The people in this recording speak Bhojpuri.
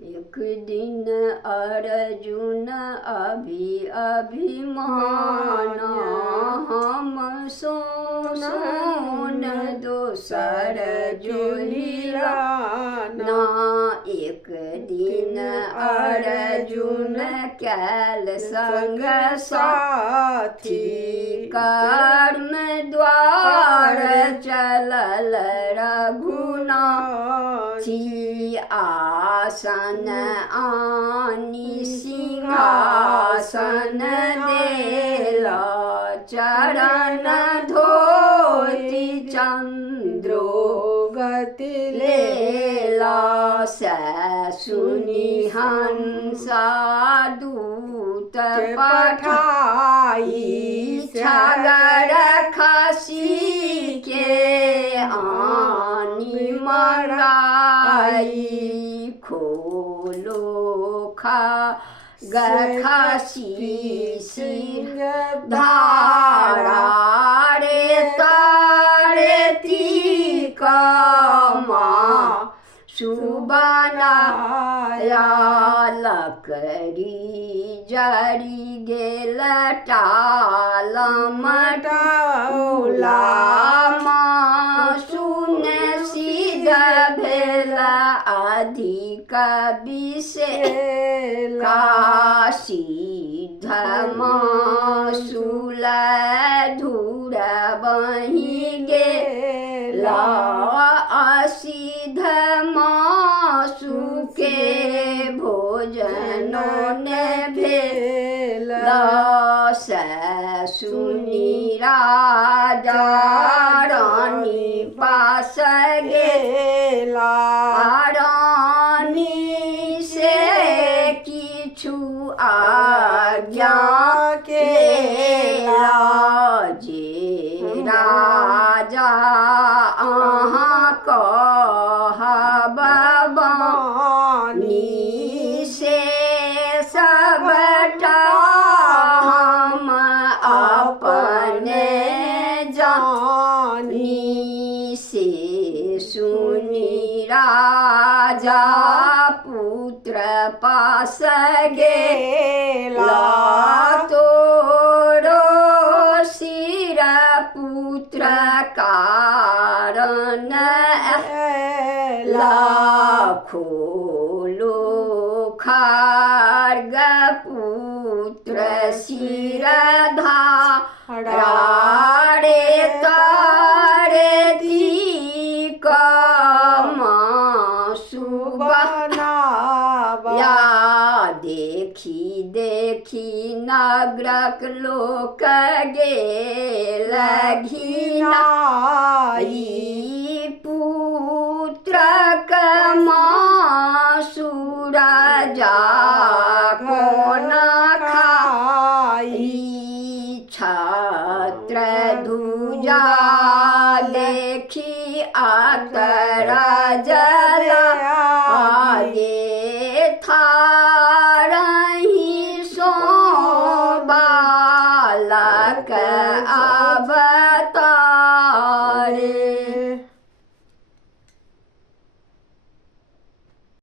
एक दिन अर्जुन अभिमान हम सोन दोसर जोहिराना। एक दिन अर्जुन कैल संग साथी कर्म द्वार चलल रघुनाथी। आसन आनी सिंहासन देला चरण धोती चंद्रोगति लेला। सुनि हंसा दूत पठाई छगर खसी के आनी मराई। खोलो खसी सिंह धारा रे तारे ती कमा सुबनाया। लकड़ी जड़ी गेल टाल मटौला सुन सिद्ध भेल अधिक विषेला। सिद्ध मासुल धूर बहि गेला। असिद्ध मासु के भोजनो ने भेला। सुनि राजा रानी पास गेला। रानी से किछु आज्ञा केला। जे राजा अहाँ कहब बानी से सबटा हम अपने जानी। से सुनि राजा पुत्र पास गेला। तोरो सिर पुत्र कारण खोलो खड्ग पुत्र सिर धारा रे तारे दी कमासु बनाया। देखी नगरक लोक गेल घिनाई। पुत्रक मासु राजा कोन खाई। छत्र ध्वजा देखी आकर जला। आगे थारही सो बालक